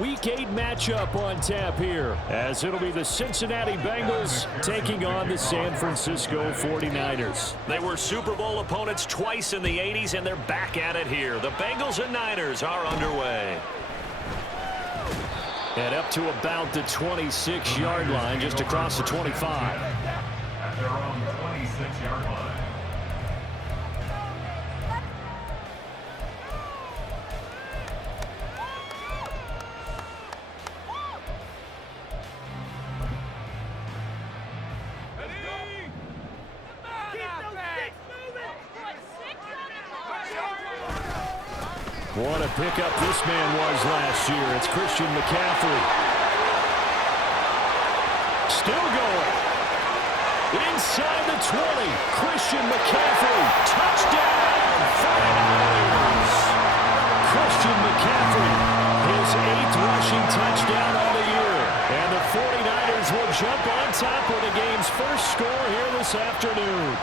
Week 8 matchup on tap here, as it'll be the Cincinnati Bengals taking on the San Francisco 49ers. They were Super Bowl opponents twice in the 80s, and they're back at it here. The Bengals and Niners are underway. And up to about the 26-yard line, just across the 25. At their own 26-yard line. What a pickup this man was last year. It's Christian McCaffrey. Still going. Inside the 20. Christian McCaffrey. Touchdown. 49ers. Christian McCaffrey. His 8th rushing touchdown of the year. And the 49ers will jump on top with the game's first score here this afternoon.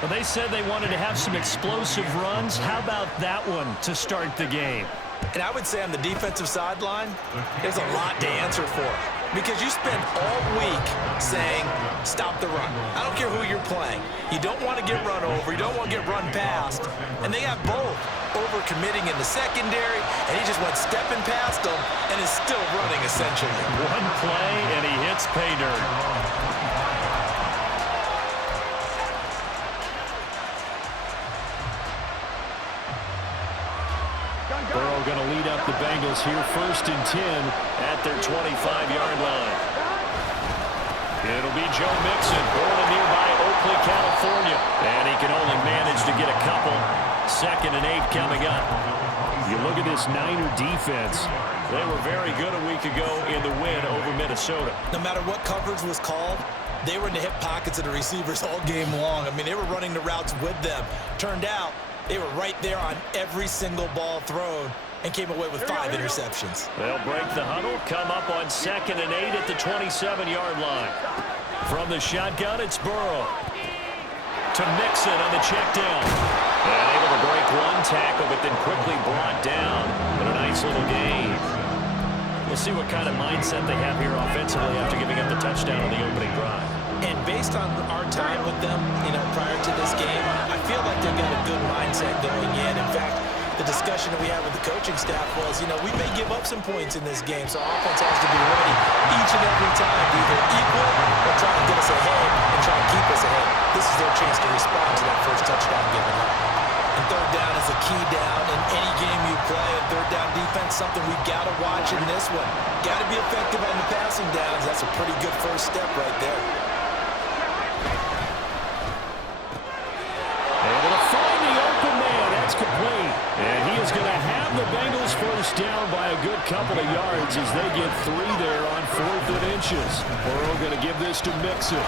Well, they said they wanted to have some explosive runs. How about that one to start the game? And I would say on the defensive sideline, there's a lot to answer for. Because you spend all week saying, stop the run. I don't care who you're playing. You don't want to get run over. You don't want to get run past. And they have both over-committing in the secondary, and he just went stepping past them and is still running, essentially. One play, and he hits pay dirt. Burrow going to lead up the Bengals here, 1st and 10 at their 25-yard line. It'll be Joe Mixon, born in nearby Oakley, California. And he can only manage to get a couple. 2nd and 8 coming up. You look at this Niner defense. They were very good a week ago in the win over Minnesota. No matter what coverage was called, they were in the hip pockets of the receivers all game long. I mean, they were running the routes with them. Turned out, they were right there on every single ball thrown and came away with 5 interceptions. They'll break the huddle, come up on 2nd and 8 at the 27-yard line. From the shotgun, it's Burrow. To Mixon on the check down. And able to break one tackle, but then quickly brought down. But a nice little gain. We'll see what kind of mindset they have here offensively after giving up the touchdown on the opening drive. And based on our time with them, prior to this game, I feel like they've got a good mindset going in. In fact, the discussion that we had with the coaching staff was, we may give up some points in this game, so offense has to be ready each and every time to either equal or try to get us ahead and try to keep us ahead. This is their chance to respond to that first touchdown given up. And 3rd down is a key down in any game you play. And 3rd down defense, something we've got to watch in this one. Got to be effective on the passing downs. That's a pretty good first step right there. Able to find the open man. That's complete. And he is going to have the Bengals first down by a good couple of yards as they get 3 there on 4th and inches. Burrow going to give this to Mixon.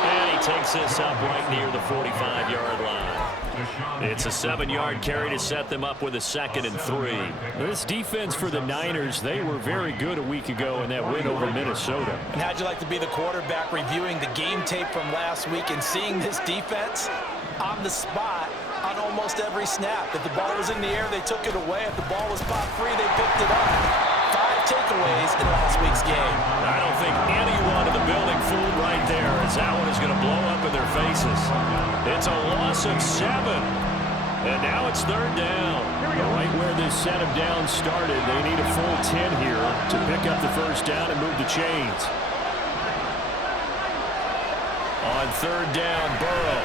And he takes this up right near the 45-yard line. It's a 7-yard carry to set them up with a 2nd and 3. This defense for the Niners, they were very good a week ago in that win over Minnesota. And how'd you like to be the quarterback reviewing the game tape from last week and seeing this defense on the spot on almost every snap? If the ball was in the air, they took it away. If the ball was pop free, they picked it up. 5 takeaways in last week's game. I don't think anyone in the building fooled right there, as that one is going to blow up in their faces. It's a loss of 7. And now it's 3rd down. Right where this set of downs started, they need a full 10 here to pick up the first down and move the chains. On 3rd down, Burrow.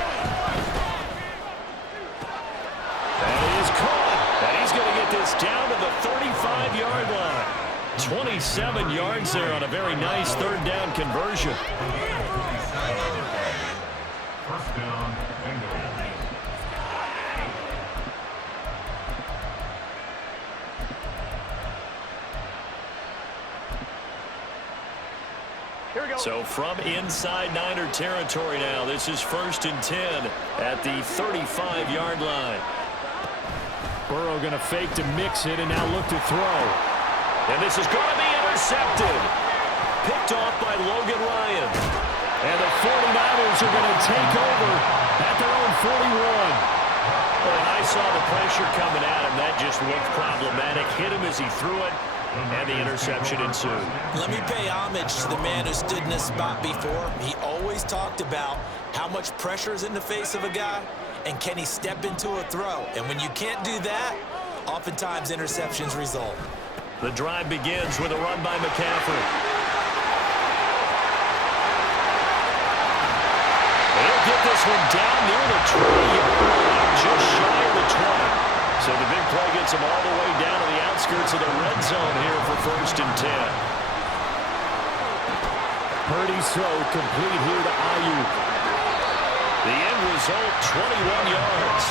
That is caught. And he's going to get this down to the 35-yard line. 27 yards there on a very nice 3rd down conversion. First down, Bengals. So from inside Niner territory now, this is 1st and 10 at the 35-yard line. Burrow going to fake to Mixon and now look to throw. And this is going to be intercepted. Picked off by Logan Ryan. And the 49ers are going to take over at their own 41. and I saw the pressure coming at him. That just looked problematic. Hit him as he threw it, and the interception ensued. Let me pay homage to the man who stood in this spot before. He always talked about how much pressure is in the face of a guy, and can he step into a throw? And when you can't do that, oftentimes interceptions result. The drive begins with a run by McCaffrey. He'll get this one down near the 20-yard line, just shy of the 20. So the big play gets him all the way down to the outskirts of the red zone here for 1st and 10. Purdy's throw complete here to Ayuk. The end result, 21 yards.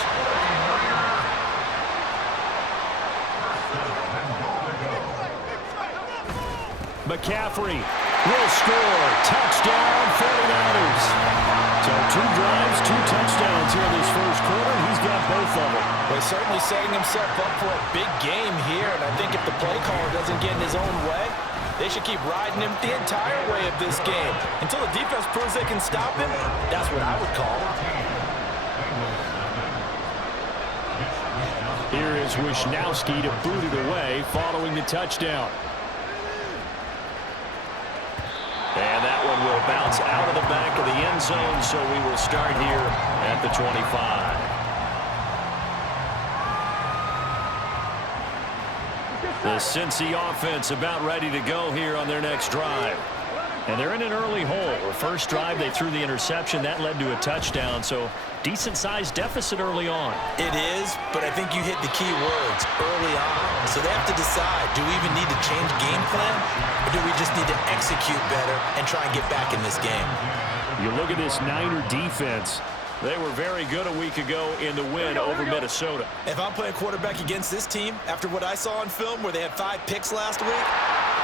McCaffrey will score. Touchdown, 49ers. So 2 drives, 2 touchdowns here in this first quarter. He's got both of them. Well, he's certainly setting himself up for a big game here, and I think if the play caller doesn't get in his own way, they should keep riding him the entire way of this game. Until the defense proves they can stop him, that's what I would call it. Here is Wisnowski to boot it away following the touchdown. And that one will bounce out of the back of the end zone, so we will start here at the 25. The Cincy offense about ready to go here on their next drive. And they're in an early hole. The first drive, they threw the interception. That led to a touchdown, so decent-sized deficit early on. It is, but I think you hit the key words early on. So they have to decide, do we even need to change game plan, or do we just need to execute better and try and get back in this game? You look at this Niner defense. They were very good a week ago in the win over Minnesota. If I'm playing quarterback against this team, after what I saw on film where they had 5 picks last week,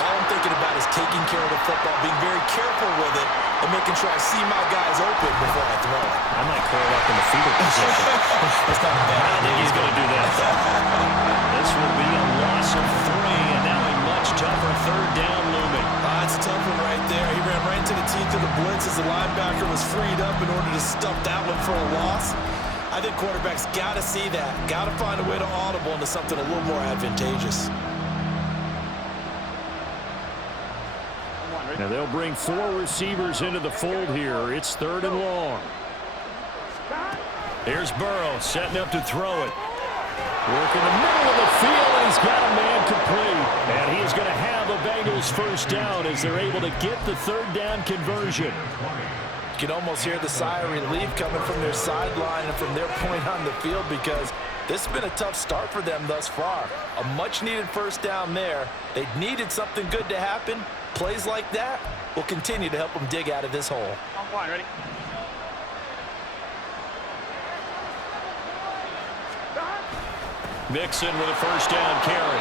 all I'm thinking about is taking care of the football, being very careful with it, and making sure I see my guys open before I throw it. I might curl up in the fetal position. That's not bad. I don't think he's going to do that. This will be a loss of 3, and now a much tougher 3rd down looming. That's a tough one right there. He ran right into the teeth of the blitz as the linebacker was freed up in order to stuff that one for a loss. I think quarterbacks got to see that. Got to find a way to audible into something a little more advantageous. Now they'll bring 4 receivers into the fold here. It's 3rd and long. Here's Burrow setting up to throw it. Work in the middle of the field, and he's got a man complete. And he is going to have a Bengals first down as they're able to get the 3rd down conversion. You can almost hear the sigh of relief coming from their sideline and from their point on the field, because this has been a tough start for them thus far. A much-needed first down there. They needed something good to happen. Plays like that will continue to help them dig out of this hole. Ready? Mixon with a first down carry.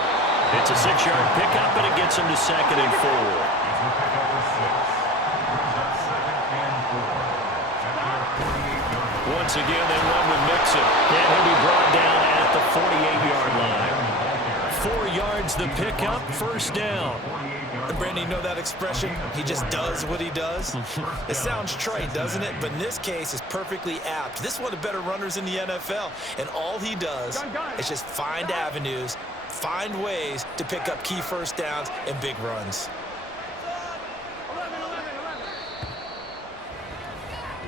It's a 6-yard pickup, and it gets him to 2nd and 4. Once again, they run with Mixon. And he'll be brought down at the 48-yard line. 4 yards the pickup, first down. And Brandon, you know that expression? He just does what he does. It sounds trite, doesn't it? But in this case, it's perfectly apt. This is one of the better runners in the NFL. And all he does is just find avenues, find ways to pick up key first downs and big runs.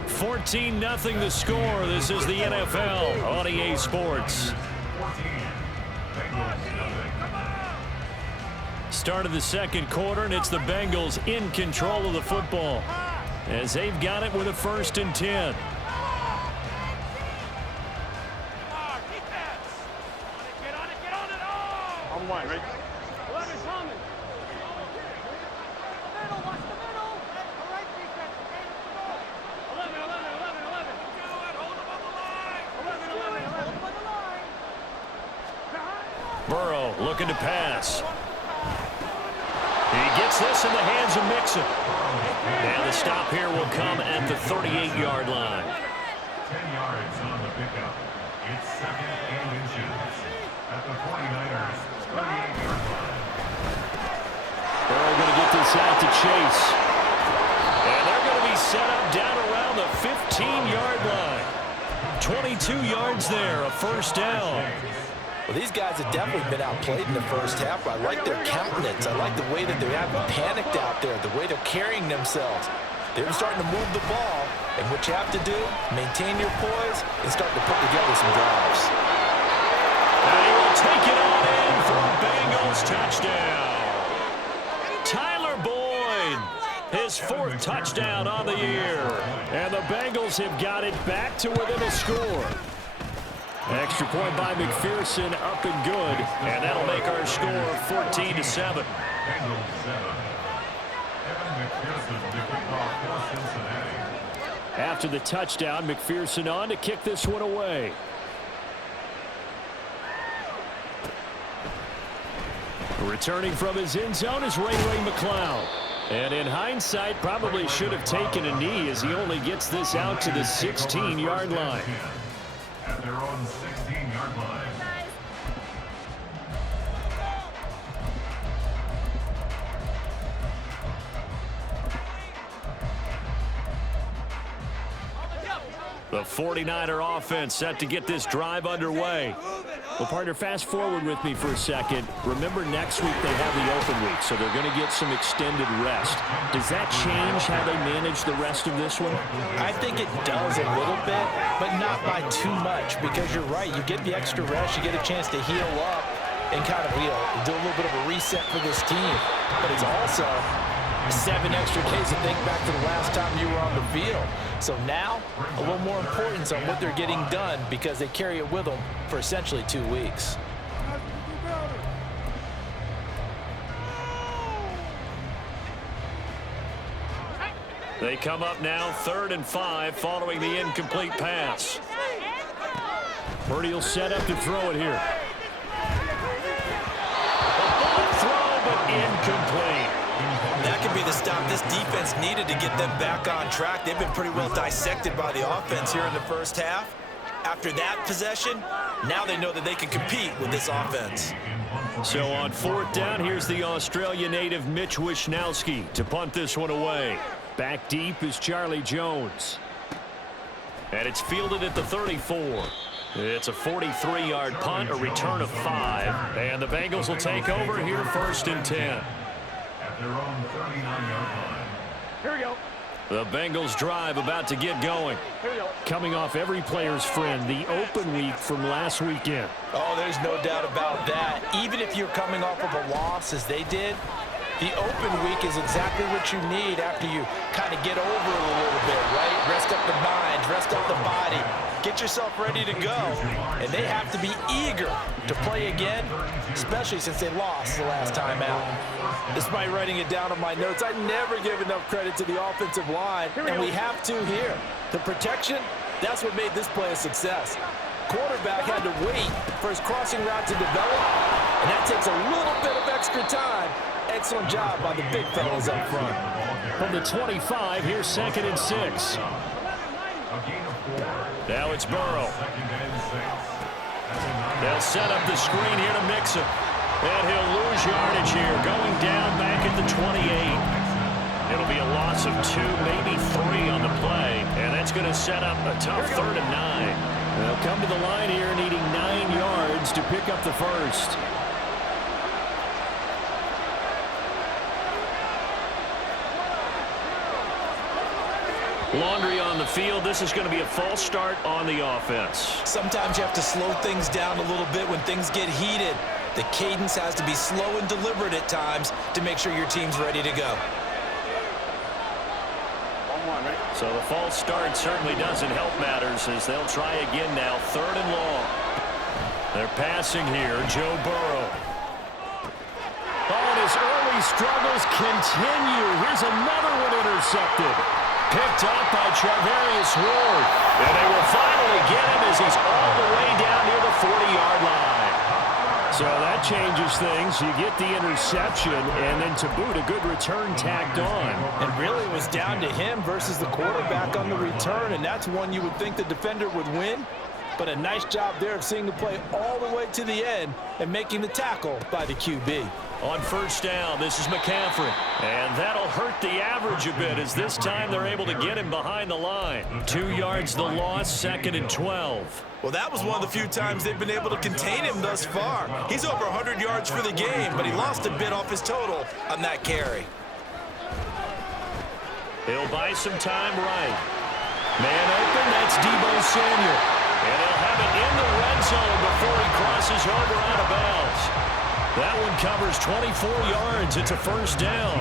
14-0 the score. This is the NFL on EA Sports. Start of the second quarter, and it's the Bengals in control of the football as they've got it with a 1st and 10. On one, right? Burrow looking to pass. He gets this in the hands of Mixon. And the stop here will come at the 38-yard line. 10 yards on the pickup. It's 2nd and inches at the 49ers 38-yard line. Burrow going to get this out to Chase. And they're going to be set up down around the 15-yard line. 22 yards there, a first down. Well, these guys have definitely been outplayed in the first half. I like their countenance. I like the way that they haven't panicked out there, the way they're carrying themselves. They're starting to move the ball, and what you have to do, maintain your poise and start to put together some drives. And he will take it on in for a Bengals touchdown. Tyler Boyd, his 4th touchdown on the year. And the Bengals have got it back to within a score. Extra point by McPherson, up and good. And that'll make our score 14-7. Bengals 7. Evan McPherson to kick off for Cincinnati. After the touchdown, McPherson on to kick this one away. Returning from his end zone is Ray McCloud. And in hindsight, probably should have taken a knee as he only gets this out to the 16-yard line. At their own 16-yard line. The 49er offense set to get this drive underway. Well, partner, fast forward with me for a second. Remember, next week they have the open week, so they're going to get some extended rest. Does that change how they manage the rest of this one? I think it does a little bit, but not by too much, because you're right. You get the extra rest, you get a chance to heal up and kind of do a little bit of a reset for this team. But it's also 7 extra days to think back to the last time you were on the field. So now, a little more importance on what they're getting done because they carry it with them for essentially 2 weeks. They come up now 3rd and 5 following the incomplete pass. Purdy will set up to throw it here. A ball throw, but incomplete. That could be the stop this defense needed to get them back on track. They've been pretty well dissected by the offense here in the first half. After that possession, now they know that they can compete with this offense. So on 4th down, here's the Australia native Mitch Wishnowsky to punt this one away. Back deep is Charlie Jones. And it's fielded at the 34. It's a 43-yard punt, a return of 5. And the Bengals will take over here 1st and 10. Their own 39-yard line. Here we go. The Bengals drive about to get going. Here we go. Coming off every player's friend, the open week from last weekend. Oh, there's no doubt about that. Even if you're coming off of a loss as they did, the open week is exactly what you need after you kind of get over it a little bit, right? Rest up the mind, rest up the body, get yourself ready to go. And they have to be eager to play again, especially since they lost the last time out. Despite writing it down on my notes, I never give enough credit to the offensive line, and we have to here. The protection, that's what made this play a success. Quarterback had to wait for his crossing route to develop, and that takes a little bit of extra time. Excellent job by the big fellas up front. From the 25, here's 2nd and 6. Now it's Burrow. They'll set up the screen here to Mixon. And he'll lose yardage here, going down back at the 28. It'll be a loss of 2, maybe 3 on the play. And that's going to set up a tough 3rd and 9. They'll come to the line here needing 9 yards to pick up the first. Laundry on the field. This is going to be a false start on the offense. Sometimes you have to slow things down a little bit when things get heated. The cadence has to be slow and deliberate at times to make sure your team's ready to go. So the false start certainly doesn't help matters as they'll try again now. 3rd and long. They're passing here. Joe Burrow. Oh, and his early struggles continue. Here's another one intercepted. Picked up by Charvarius Ward. And they will finally get him as he's all the way down near the 40-yard line. So that changes things. You get the interception, and then to boot, a good return tacked on. And really it was down to him versus the quarterback on the return, and that's one you would think the defender would win. But a nice job there of seeing the play all the way to the end and making the tackle by the QB. On first down, this is McCaffrey. And that'll hurt the average a bit as this time they're able to get him behind the line. 2 yards the loss, 2nd and 12. Well, that was one of the few times they've been able to contain him thus far. He's over 100 yards for the game, but he lost a bit off his total on that carry. He'll buy some time right. Man open, that's Deebo Samuel. And he'll have it in the red zone before he crosses over out of bounds. That one covers 24 yards. It's a first down.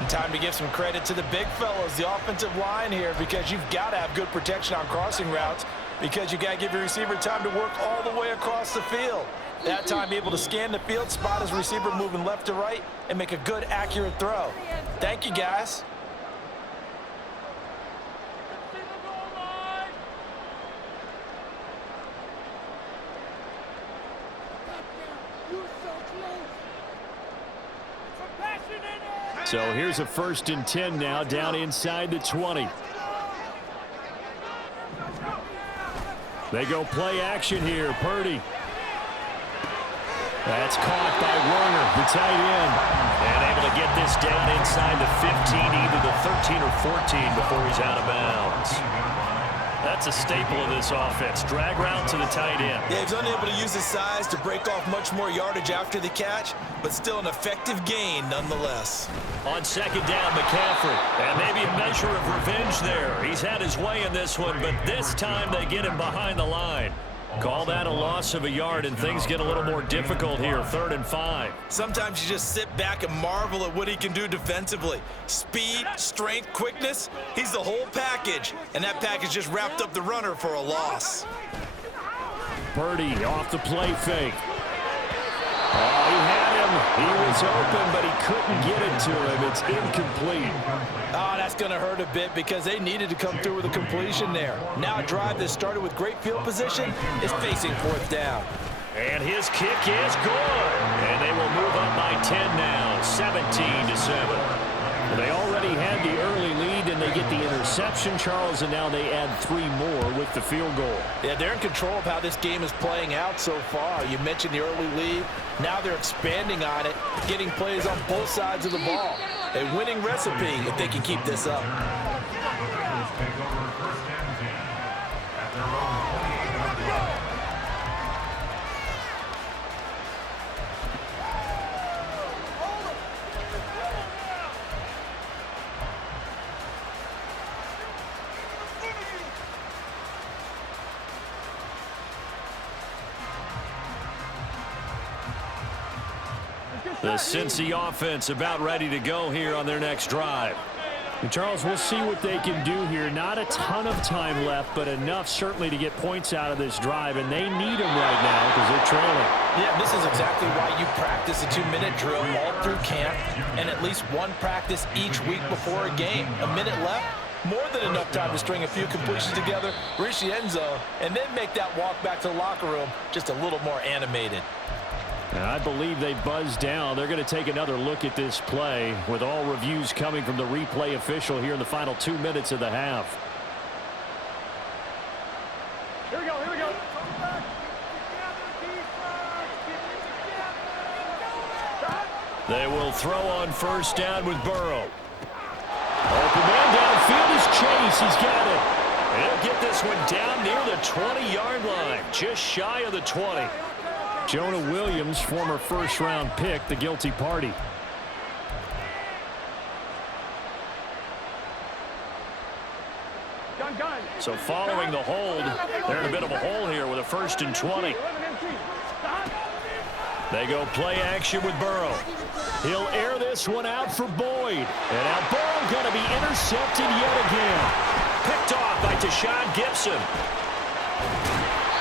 And time to give some credit to the big fellas, the offensive line here, because you've got to have good protection on crossing routes because you got to give your receiver time to work all the way across the field. That time, be able to scan the field, spot his receiver moving left to right, and make a good, accurate throw. Thank you, guys. So here's a 1st and 10 now, down inside the 20. They go play action here. Purdy. That's caught by Werner, the tight end. And able to get this down inside the 15, either the 13 or 14 before he's out of bounds. That's a staple of this offense. Drag route to the tight end. Yeah, he's unable to use his size to break off much more yardage after the catch, but still an effective gain nonetheless. On 2nd down, McCaffrey. And maybe a measure of revenge there. He's had his way in this one, but this time they get him behind the line. Call that a loss of a yard, and things get a little more difficult here. 3rd and 5. Sometimes you just sit back and marvel at what he can do defensively. Speed, strength, quickness, he's the whole package. And that package just wrapped up the runner for a loss. Purdy off the play fake. Oh, he had him. He was open, but he couldn't get it to him. It's incomplete. Oh, that's going to hurt a bit because they needed to come through with a completion there. Now a drive that started with great field position is facing 4th down. And his kick is good. And they will move up by 10 now, 17-7. They already had the early lead, and they get the interception, Charles, and now they add 3 more with the field goal. Yeah, they're in control of how this game is playing out so far. You mentioned the early lead. Now they're expanding on it, getting plays on both sides of the ball. A winning recipe if they can keep this up. Take over 1st and 10 at their own 28-yard line. The Cincy offense about ready to go here on their next drive. And Charles, we'll see what they can do here. Not a ton of time left, but enough certainly to get points out of this drive, and they need them right now because they're trailing. Yeah, this is exactly why you practice a 2-minute drill all through camp and at least one practice each week before a game. A minute left, more than enough time to string a few completions together, reach the end zone, and then make that walk back to the locker room just a little more animated. And I believe they buzzed down. They're going to take another look at this play with all reviews coming from the replay official here in the final 2 minutes of the half. Here we go, here we go. They will throw on first down with Burrow. Open man downfield is Chase. He's got it. He'll get this one down near the 20-yard line, just shy of the 20. Jonah Williams, former first-round pick, the guilty party. So following the hold, they're in a bit of a hole here with a 1st and 20. They go play action with Burrow. He'll air this one out for Boyd. And now Burrow going to be intercepted yet again. Picked off by Tashawn Gibson.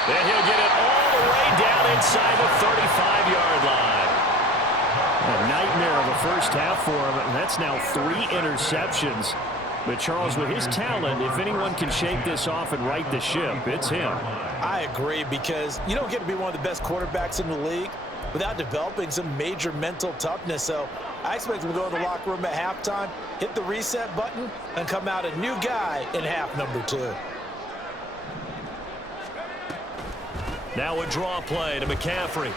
Then he'll get it all the way down inside the 35-yard line. A nightmare of a first half for him, and that's now 3 interceptions. But Charles, with his talent, if anyone can shake this off and right the ship, it's him. I agree, because you don't get to be one of the best quarterbacks in the league without developing some major mental toughness. So I expect him to go in the locker room at halftime, hit the reset button, and come out a new guy in half number 2. Now a draw play to McCaffrey.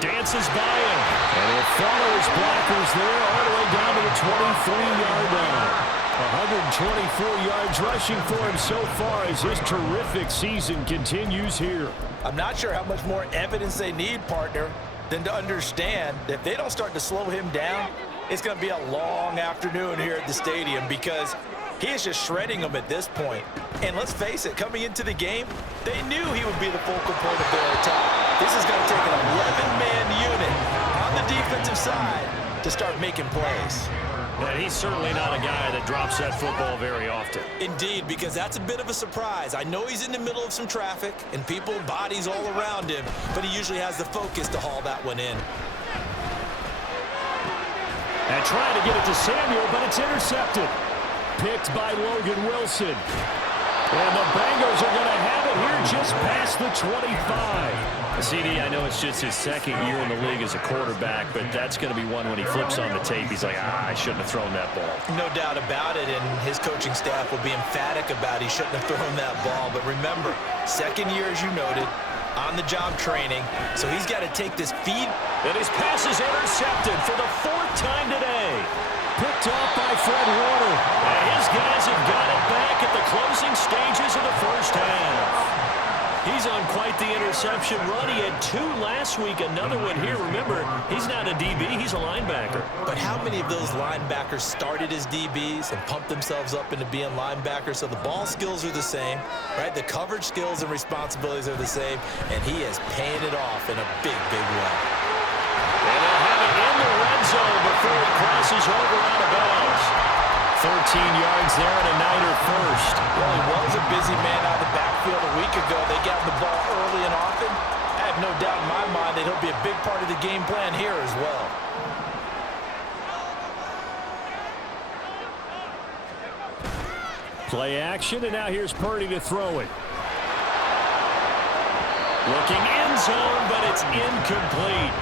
Dances by him. And he'll follow his blockers there all the way down to the 23-yard line. 124 yards rushing for him so far as his terrific season continues here. I'm not sure how much more evidence they need, partner, than to understand that if they don't start to slow him down, it's going to be a long afternoon here at the stadium because he is just shredding them at this point. And let's face it, coming into the game, they knew he would be the focal point of their attack. This is going to take an 11-man unit on the defensive side to start making plays. And he's certainly not a guy that drops that football very often. Indeed, because that's a bit of a surprise. I know he's in the middle of some traffic and people, bodies all around him, but he usually has the focus to haul that one in. And trying to get it to Samuel, but it's intercepted. Picked by Logan Wilson. And the Bengals are going to have it here just past the 25. CD, I know it's just his second year in the league as a quarterback, but that's going to be one when he flips on the tape. He's like, I shouldn't have thrown that ball. No doubt about it, and his coaching staff will be emphatic about he shouldn't have thrown that ball. But remember, second year, as you noted, on-the-job training, so he's got to take this feed. And his pass is intercepted for the fourth time today. Picked off by Fred Warner. And his guys have got it back at the closing stages of the first half. He's on quite the interception run. He had 2 last week, another one here. Remember, he's not a DB, he's a linebacker. But how many of those linebackers started as DBs and pumped themselves up into being linebackers? So the ball skills are the same, right? The coverage skills and responsibilities are the same, and he is paying it off in a big, big way. And they'll have it in the red zone before he crosses over out of bounds. 13 yards there and a Niner first. Well, he was a busy man out of the backfield a week ago. They got the ball early and often. I have no doubt in my mind that he'll be a big part of the game plan here as well. Play action, and now here's Purdy to throw it. Looking end zone, but it's incomplete.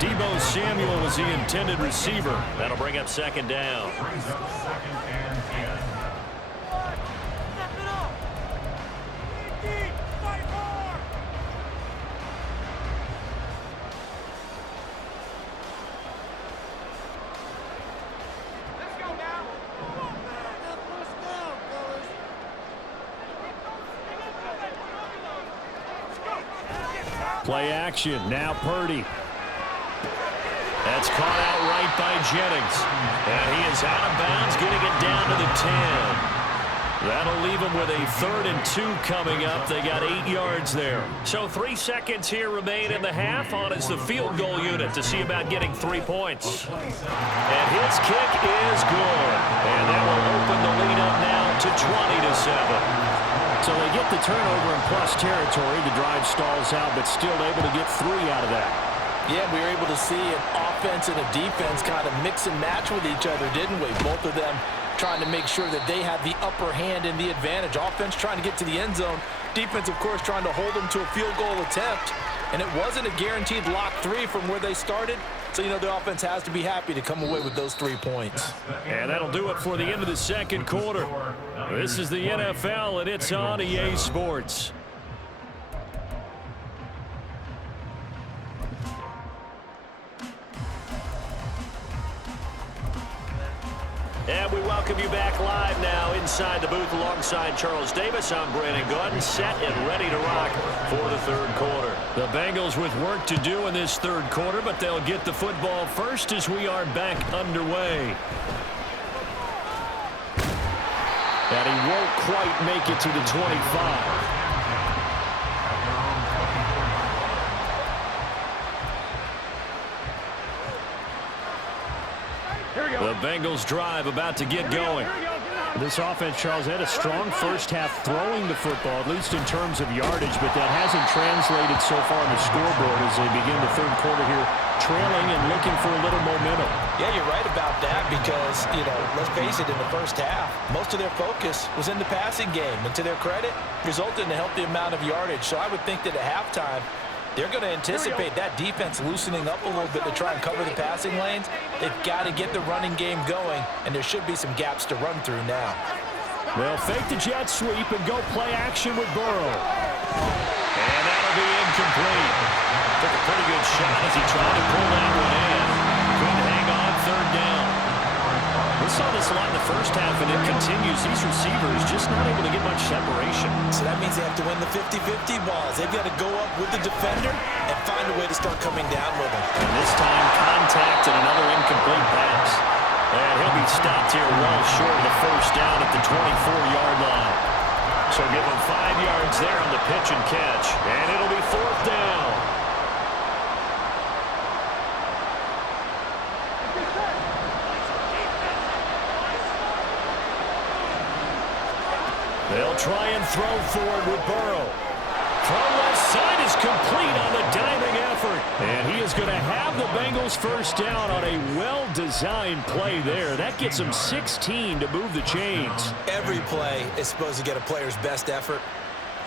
Deebo Samuel was the intended receiver. That'll bring up second down. Play action, now Purdy. That's caught out right by Jennings. And he is out of bounds, getting it down to the 10. That'll leave him with a 3rd and 2 coming up. They got 8 yards there. So 3 seconds here remain in the half. On is the field goal unit to see about getting 3 points. And his kick is good. And that will open the lead up now to 20-7. So they get the turnover in plus territory. The drive stalls out, but still able to get 3 out of that. Yeah, we were able to see an offense and a defense kind of mix and match with each other, didn't we? Both of them trying to make sure that they have the upper hand and the advantage. Offense trying to get to the end zone. Defense, of course, trying to hold them to a field goal attempt. And it wasn't a guaranteed lock 3 from where they started. So, you know, the offense has to be happy to come away with those 3 points. And that'll do it for the end of the second quarter. This is the NFL, and it's on EA Sports. And we welcome you back live now inside the booth alongside Charles Davis. I'm Brandon Gordon, set and ready to rock for the third quarter. The Bengals with work to do in this third quarter, but they'll get the football first as we are back underway. And he won't quite make it to the 25. The Bengals drive about to get going. This offense, Charles, had a strong first half throwing the football, at least in terms of yardage, but that hasn't translated so far on the scoreboard as they begin the third quarter here, trailing and looking for a little momentum. Yeah, you're right about that because, you know, let's face it, in the first half, most of their focus was in the passing game. And to their credit, resulted in a healthy amount of yardage. So I would think that at halftime, they're going to anticipate that defense loosening up a little bit to try and cover the passing lanes. They've got to get the running game going, and there should be some gaps to run through now. They'll fake the jet sweep and go play action with Burrow. And that'll be incomplete. took a pretty good shot as he tried to pull that one in. Couldn't hang on, third down. We saw this a lot in the first half, and it continues. These receivers just not able to get much separation. So that means they have to win the 50-50 balls. They've got to go up with the defender and find a way to start coming down with him. And this time, contact and another incomplete pass. And he'll be stopped here well short of the first down at the 24-yard line. So give him 5 yards there on the pitch and catch. And it'll be fourth down. They'll try and throw forward with Burrow. Throw left side is complete on the diving effort. And he is going to have the Bengals first down on a well-designed play there. That gets him 16 to move the chains. Every play is supposed to get a player's best effort.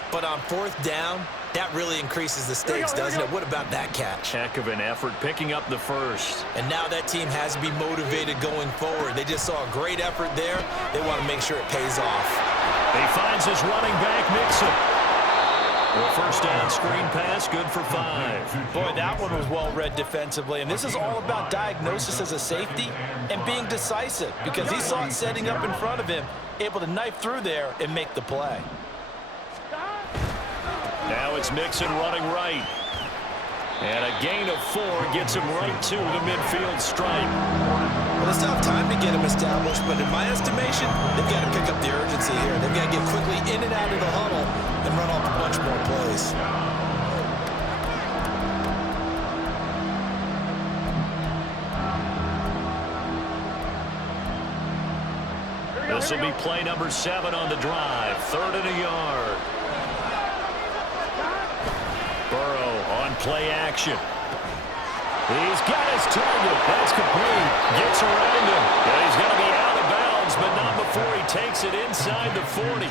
But on fourth down, that really increases the stakes, doesn't it? What about that catch? Heck of an effort picking up the first. And now that team has to be motivated going forward. They just saw a great effort there. They want to make sure it pays off. He finds his running back, Mixon. The first down screen pass, good for 5. Boy, that one was well read defensively. And this is all about diagnosis as a safety and being decisive because he saw it setting up in front of him, able to knife through there and make the play. Now it's Mixon running right. And a gain of 4 gets him right to the midfield stripe. Well, they still have time to get him established, but in my estimation, they've got to pick up the urgency here. They've got to get quickly in and out of the huddle and run off a bunch more plays. This will be play number 7 on the drive. 3rd and a yard. Burrow on play action. He's got his target. That's complete. Gets around him. And he's going to be out of bounds, but not before he takes it inside the 40.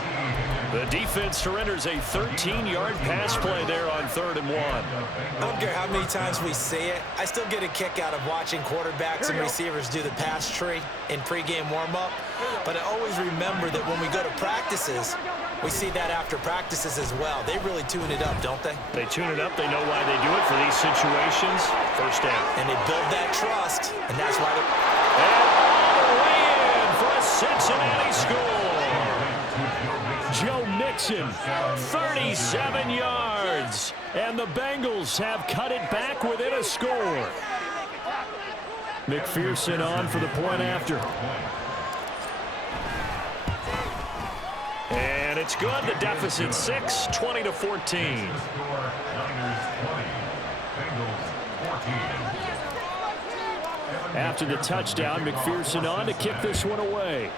The defense surrenders a 13-yard pass play there on 3rd and 1. I don't care how many times we say it. I still get a kick out of watching quarterbacks and receivers do the pass tree in pregame warm-up. But I always remember that when we go to practices, we see that after practices as well. They really tune it up, don't they? They tune it up. They know why they do it for these situations. First down. And they build that trust, and that's why they... And all the way in for a Cincinnati score. Joe Mixon, 37 yards. And the Bengals have cut it back within a score. McPherson on for the point after. And it's good. The deficit 6, 20-14. After the touchdown, McPherson on to kick this one away.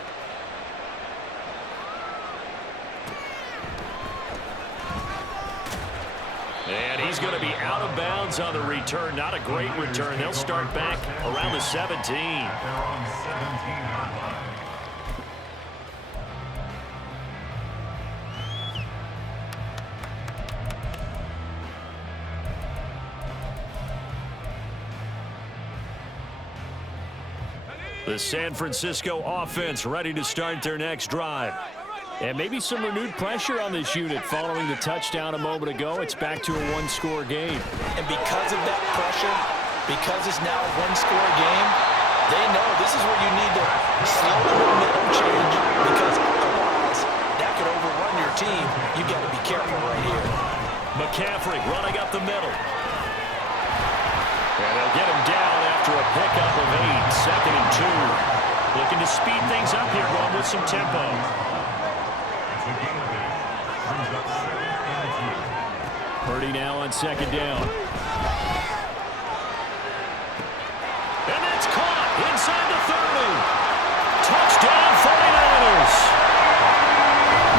And he's going to be out of bounds on the return. Not a great return. They'll start back around the 17. The San Francisco offense ready to start their next drive. And maybe some renewed pressure on this unit following the touchdown a moment ago. It's back to a one-score game. And because of that pressure, because it's now a one-score game, they know this is where you need to slow the momentum change because otherwise that could overrun your team. You've got to be careful right here. McCaffrey running up the middle. And they'll get him down after a pickup of 8, 2nd and 2. Looking to speed things up here, going with some tempo. Purdy now on 2nd down. And that's caught inside the 30. Touchdown 49ers.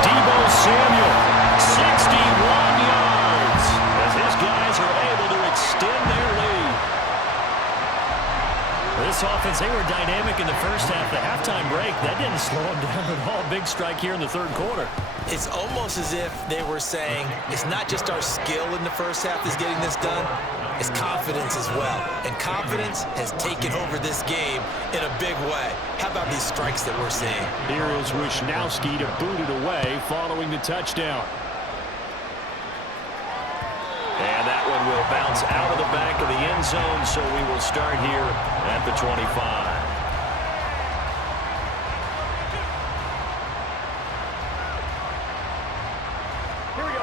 Deebo Samuel, 61 yards. As his guys are able to extend their lead. This offense, they were dynamic in the first half. The halftime break, that didn't slow them down at all. Big strike here in the 3rd quarter. It's almost as if they were saying, it's not just our skill in the first half that's getting this done, it's confidence as well. And confidence has taken over this game in a big way. How about these strikes that we're seeing? Here is Wisnowski to boot it away following the touchdown. And that one will bounce out of the back of the end zone, so we will start here at the 25.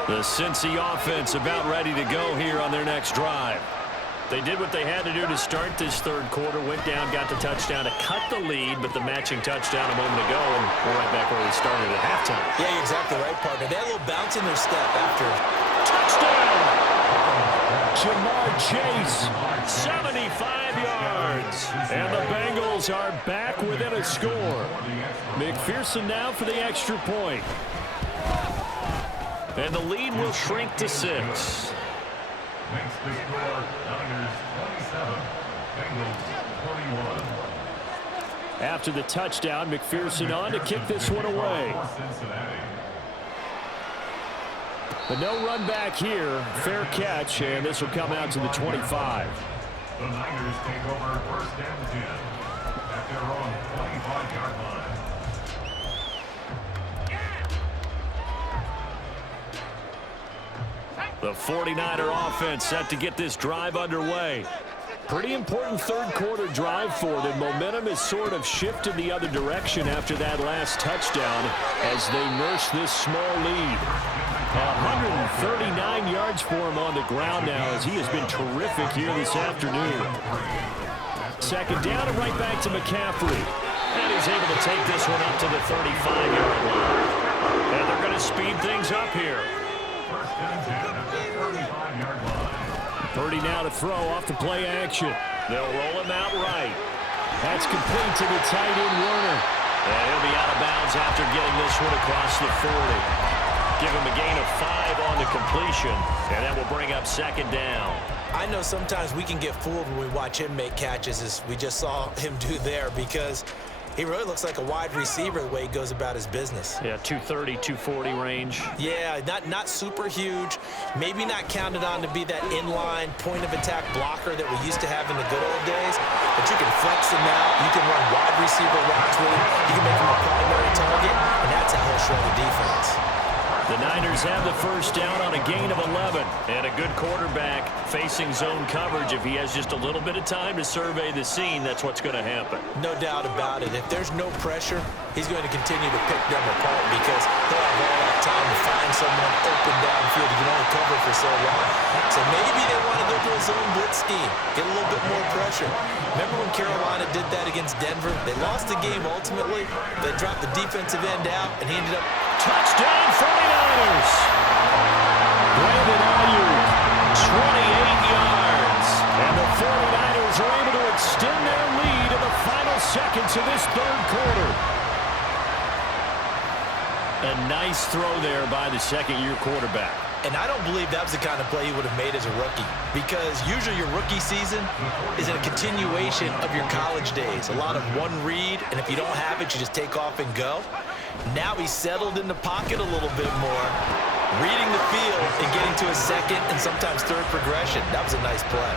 The Cincy offense about ready to go here on their next drive. They did what they had to do to start this third quarter. Went down, got the touchdown to cut the lead, but the matching touchdown a moment ago, and we're right back where we started at halftime. Yeah, you're exactly right, partner. They had a little bounce in their step after. Touchdown! Jamar Chase, 75 yards. And the Bengals are back within a score. McPherson now for the extra point. And the lead will shrink to 6. Makes the score Niners 27, Bengals 21. After the touchdown, McPherson on to kick this one away. But no run back here. Fair catch, and this will come out to the 25. The Niners take over first and 10 at their own 25-yard line. The 49er offense set to get this drive underway. Pretty important third quarter drive for them. Momentum has sort of shifted the other direction after that last touchdown as they nurse this small lead. 139 yards for him on the ground now as he has been terrific here this afternoon. Second down and right back to McCaffrey. And he's able to take this one up to the 35-yard line. And they're going to speed things up here. First and 10 at the 35-yard line. Purdy now to throw off the play action. They'll roll him out right. That's complete to the tight end Werner. And he'll be out of bounds after getting this one across the 40. Give him a gain of 5 on the completion, and that will bring up second down. I know sometimes we can get fooled when we watch him make catches, as we just saw him do there, because he really looks like a wide receiver the way he goes about his business. Yeah, 230, 240 range. Yeah, not super huge. Maybe not counted on to be that inline point-of-attack blocker that we used to have in the good old days. But you can flex him out. You can run wide receiver routes with him. You can make him a primary target, and that's how he'll shred the defense. The Niners have the first down on a gain of 11. And a good quarterback facing zone coverage. If he has just a little bit of time to survey the scene, that's what's going to happen. No doubt about it. If there's no pressure, he's going to continue to pick them apart because he'll have all that time to find someone open downfield. He can only cover for so long. So maybe they want to go to a zone blitz scheme, get a little bit more pressure. Remember when Carolina did that against Denver? They lost the game ultimately. They dropped the defensive end out, and he ended up touchdown 49ers. Brandon Ayuk, 28 yards. And the 49ers are able to extend their lead in the final seconds of this third quarter. A nice throw there by the second-year quarterback. And I don't believe that was the kind of play he would have made as a rookie, because usually your rookie season is a continuation of your college days. A lot of one read, and if you don't have it, you just take off and go. Now he's settled in the pocket a little bit more, reading the field and getting to a second and sometimes third progression. That was a nice play.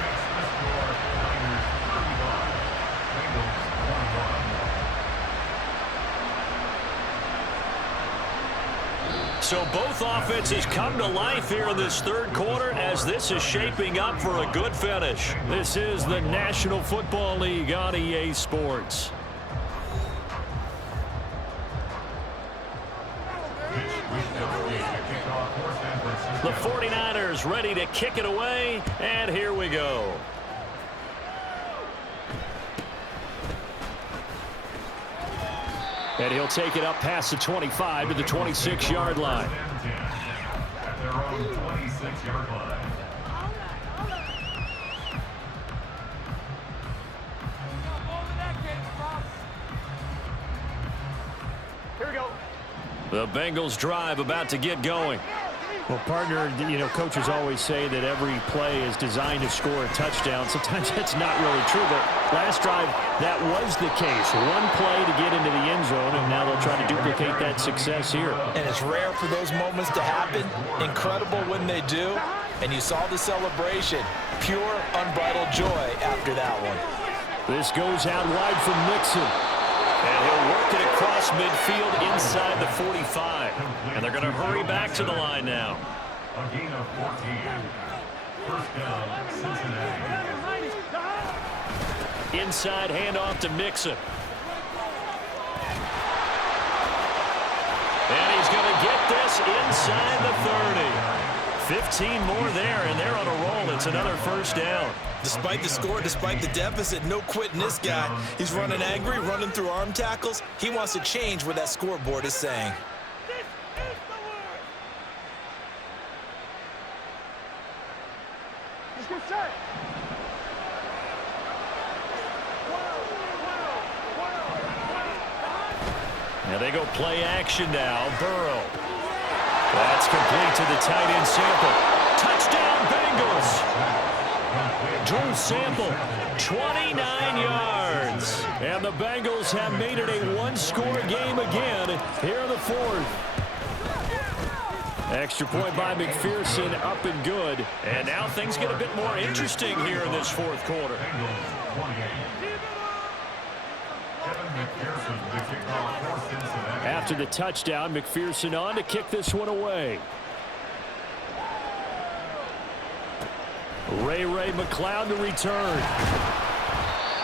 So both offenses come to life here in this third quarter as this is shaping up for a good finish. This is the National Football League on EA Sports. The 49ers ready to kick it away, and here we go. And he'll take it up past the 25 to the 26-yard line. At their own 26-yard line. Here we go. The Bengals drive about to get going. Well, partner, coaches always say that every play is designed to score a touchdown. Sometimes that's not really true, but last drive, that was the case. One play to get into the end zone, and now they'll try to duplicate that success here. And it's rare for those moments to happen. Incredible when they do. And you saw the celebration. Pure, unbridled joy after that one. This goes out wide from Nixon. And he'll work it across midfield inside the 45. And they're going to hurry back to the line now. A gain of 14. First down, Cincinnati. Inside handoff to Mixon. And he's going to get this inside the 30. 15 more there, and they're on a roll. It's another first down. Despite the score, despite the deficit, no quitting this guy. He's running angry, running through arm tackles. He wants to change what that scoreboard is saying. Now they go play action now. Burrow. That's complete to the tight end Sample. Touchdown Bengals. Drew Sample, 29 yards. And the Bengals have made it a one-score game again here in the fourth. Extra point by McPherson, up and good. And now things get a bit more interesting here in this fourth quarter. After the touchdown, McPherson on to kick this one away. Ray McCloud to return.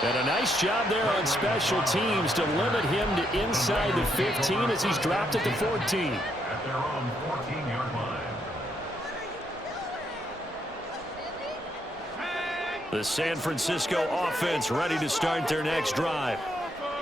And a nice job there on special teams to limit him to inside the 15 as he's dropped at the 14. At their own 14-yard line. The San Francisco offense ready to start their next drive.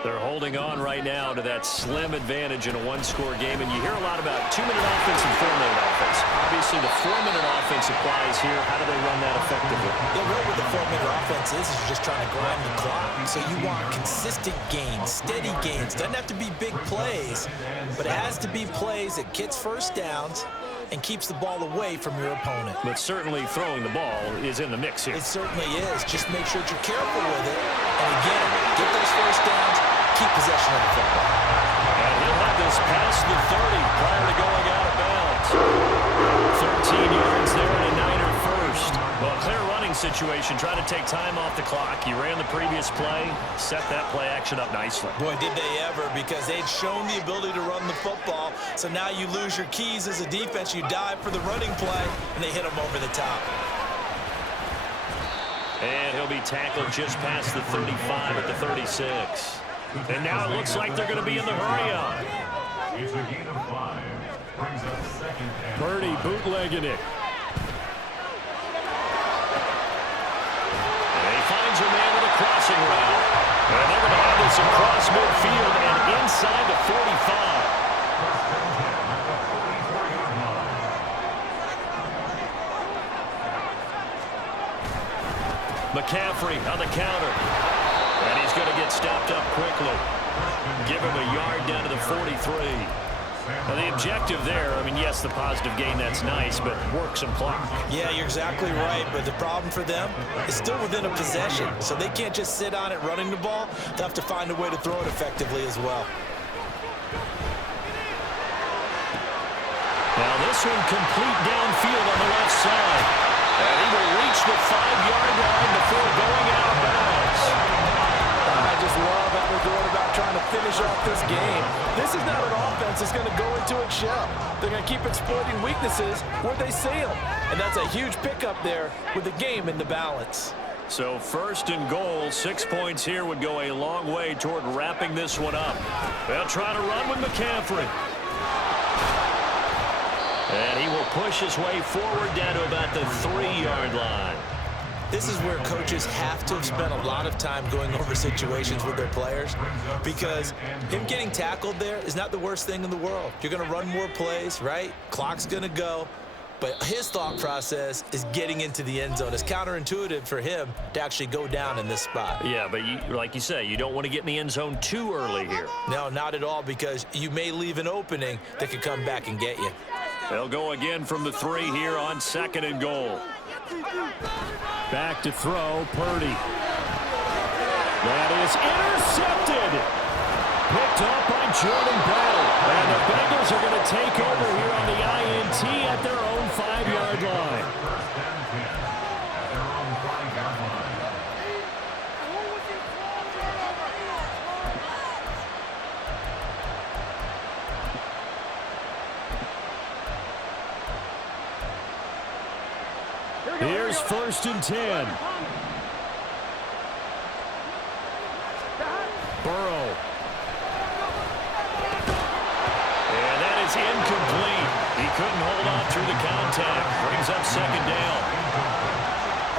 They're holding on right now to that slim advantage in a one-score game, and you hear a lot about 2-minute offense and 4-minute offense. Obviously, the 4-minute offense applies here. How do they run that effectively? The real with the 4-minute offense is you're just trying to grind the clock. So you want consistent gains, steady gains. Doesn't have to be big plays, but it has to be plays that gets first downs and keeps the ball away from your opponent. But certainly throwing the ball is in the mix here. It certainly is. Just make sure that you're careful with it. And again, get those first downs, keep possession of the football. And he'll have this past the 30 prior to going out of bounds. 13 yards there and a Niner first. Well, clear running situation. Try to take time off the clock. You ran the previous play, set that play action up nicely. Boy, did they ever, because they'd shown the ability to run the football. So now you lose your keys as a defense. You dive for the running play, and they hit them over the top. And he'll be tackled just past the 35 at the 36. And now it looks like they're going to be in the hurry-up. It's a gain of 5. Brings up second and Purdy bootlegging it. And he finds a man with a crossing route. And they're going to have this across midfield and inside the 45. McCaffrey on the counter. And he's going to get stopped up quickly. Give him a yard down to the 43. Now the objective there, I mean, yes, the positive gain, that's nice, but work some clock. Yeah, you're exactly right, but the problem for them is still within a possession, so they can't just sit on it running the ball. They'll have to find a way to throw it effectively as well. Now this one complete downfield on the left side. And he will reach the 5-yard line before going out of bounds. I just love how they're going about trying to finish off this game. This is not an offense that's going to go into its shell. They're going to keep exploiting weaknesses where they see them. And that's a huge pickup there with the game in the balance. So first and goal, 6 points here would go a long way toward wrapping this one up. They'll try to run with McCaffrey. And he will push his way forward down to about the 3-yard line. This is where coaches have to have spent a lot of time going over situations with their players, because him getting tackled there is not the worst thing in the world. You're going to run more plays, right? Clock's going to go. But his thought process is getting into the end zone. It's counterintuitive for him to actually go down in this spot. Yeah, but like you say, you don't want to get in the end zone too early here. No, not at all, because you may leave an opening that could come back and get you. They'll go again from the 3 here on 2nd and goal. Back to throw, Purdy. That is intercepted. Picked up by Jordan Battle. And the Bengals are going to take over here on the INT at their own 5-yard line. first and 10. At their own 5-yard line. Here's first and 10. Burrow. And that is incomplete. He couldn't hold on through the contact. Brings up second down.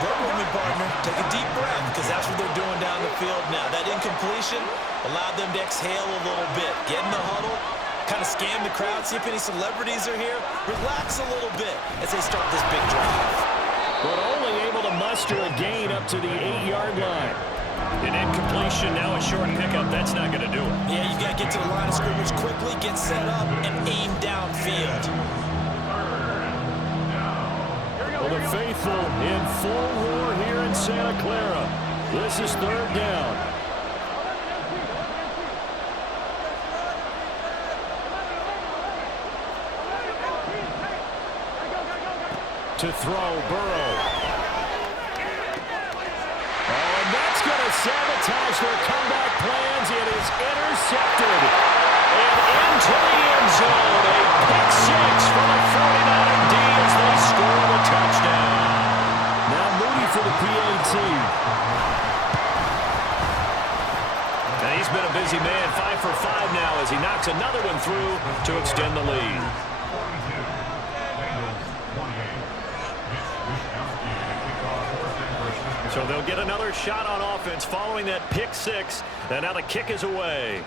Work with me, partner. Take a deep breath, because that's what they're doing down the field now. That incompletion allowed them to exhale a little bit. Get in the huddle, kind of scan the crowd, see if any celebrities are here. Relax a little bit as they start this big drive. But only able to muster a gain up to the 8-yard line. An incompletion, now a short pickup. That's not going to do it. Yeah, you got to get to the line of scrimmage quickly, get set up, and aim downfield. Well, the faithful in full roar here in Santa Clara. This is third down. To throw, Burrow. Oh, and that's going to sabotage their comeback plans. It is intercepted. And into the end zone. A pick six for the 49er D as they score the touchdown. Now Moody for the PAT. And he's been a busy man, 5 for 5 now as he knocks another one through to extend the lead. So they'll get another shot on offense following that pick six. And now the kick is away.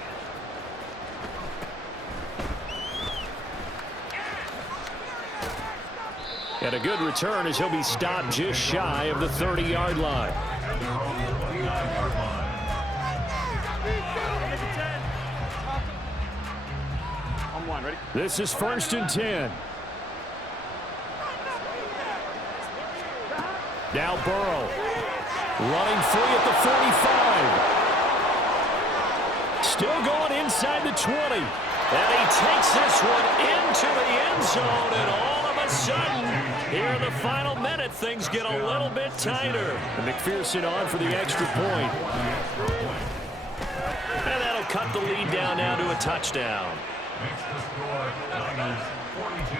And a good return as he'll be stopped just shy of the 30-yard line. This is first and 10. Now Burrow. Running free at the 45. Still going inside the 20. And he takes this one into the end zone. And all of a sudden, here in the final minute, things get a little bit tighter. And McPherson on for the extra point. And that'll cut the lead down now to a touchdown. Makes the score Niners 42,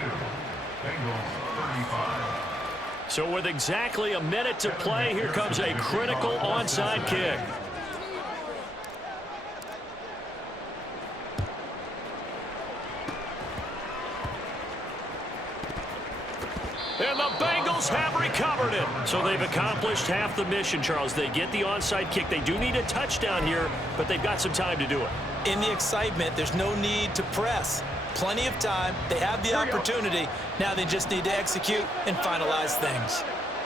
Bengals 35. So with exactly a minute to play, here comes a critical onside kick. And the Bengals have recovered it. So they've accomplished half the mission, Charles. They get the onside kick. They do need a touchdown here, but they've got some time to do it. In the excitement, there's no need to press. Plenty of time. They have the opportunity. Now they just need to execute and finalize things.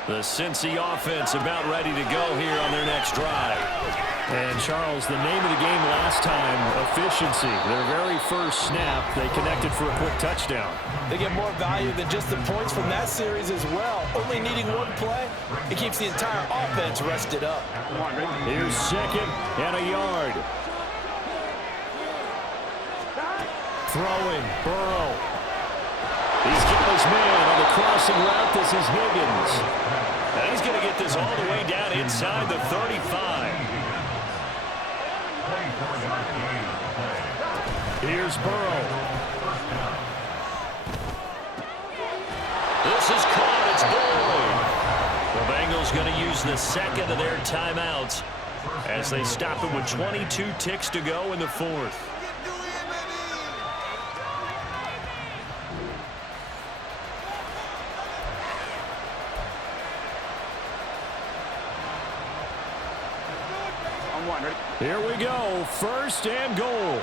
The Cincy offense about ready to go here on their next drive. And, Charles, the name of the game last time, efficiency. Their very first snap, they connected for a quick touchdown. They get more value than just the points from that series as well. Only needing one play, it keeps the entire offense rested up. Here's second and a yard. Throwing, Burrow. He's got his man on the crossing route. This is Higgins. And he's going to get this all the way down inside the 35. Here's Burrow. This is caught. It's Boyd. The Bengals going to use the second of their timeouts as they stop it with 22 ticks to go in the fourth. Here we go. First and goal.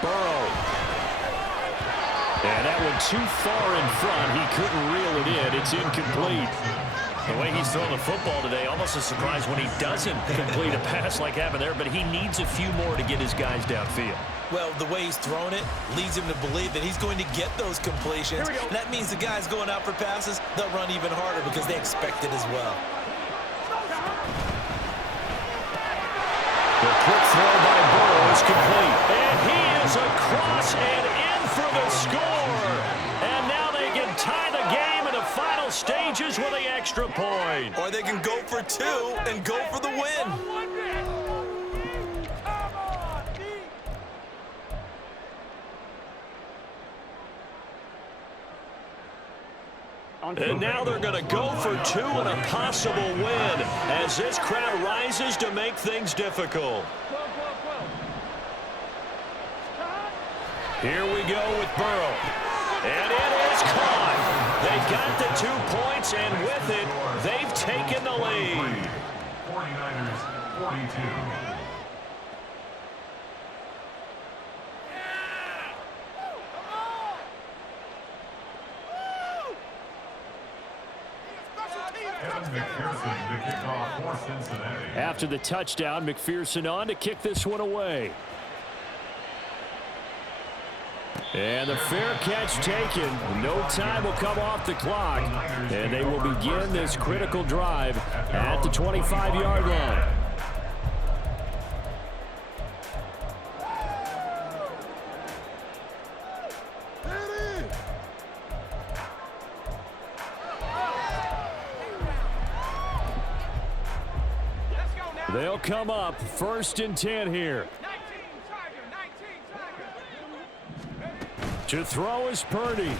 Burrow. And that one too far in front. He couldn't reel it in. It's incomplete. The way he's throwing the football today, almost a surprise when he doesn't complete a pass like happened there, but he needs a few more to get his guys downfield. Well, the way he's thrown it leads him to believe that he's going to get those completions. And that means the guys going out for passes, they'll run even harder because they expect it as well. The quick throw by Burrow is complete. And he is across and in for the score. And now they can tie the game in the final stages with the extra point. Or they can go for two and go for the win. And now they're going to go for two and a possible win as this crowd rises to make things difficult. Here we go with Burrow. And it is caught. They got the 2 points, and with it, they've taken the lead. 49ers 42. McPherson to kick off for Cincinnati. After the touchdown, McPherson on to kick this one away. And the fair catch taken. No time will come off the clock. And they will begin this critical drive at the 25-yard line. They'll come up 1st and 10 here. To throw is Purdy.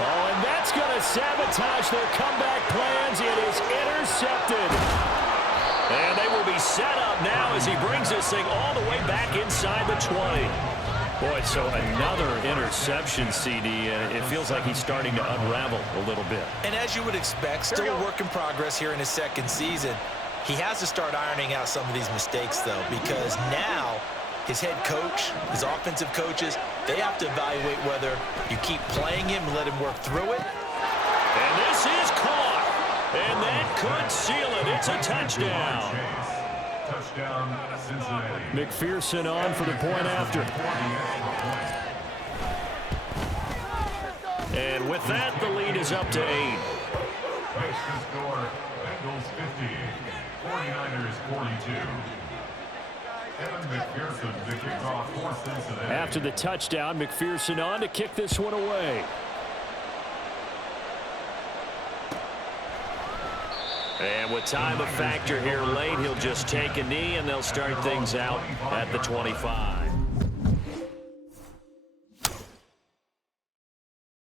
Oh, and that's going to sabotage their comeback plans. It is intercepted. And they will be set up now as he brings this thing all the way back inside the 20. Boy, so another interception, CD, and it feels like he's starting to unravel a little bit. And as you would expect, still a work in progress here in his second season. He has to start ironing out some of these mistakes, though, because now his head coach, his offensive coaches, they have to evaluate whether you keep playing him and let him work through it. And this is caught. And that could seal it. It's a touchdown. Touchdown, Cincinnati. McPherson on for the point after. And with that, the lead is up to 8. Makes the score, Bengals 50, 49ers 42. Evan McPherson to kick off for Cincinnati. After the touchdown, McPherson on to kick this one away. And with time a factor here late, he'll just take a knee, and they'll start things out at the 25.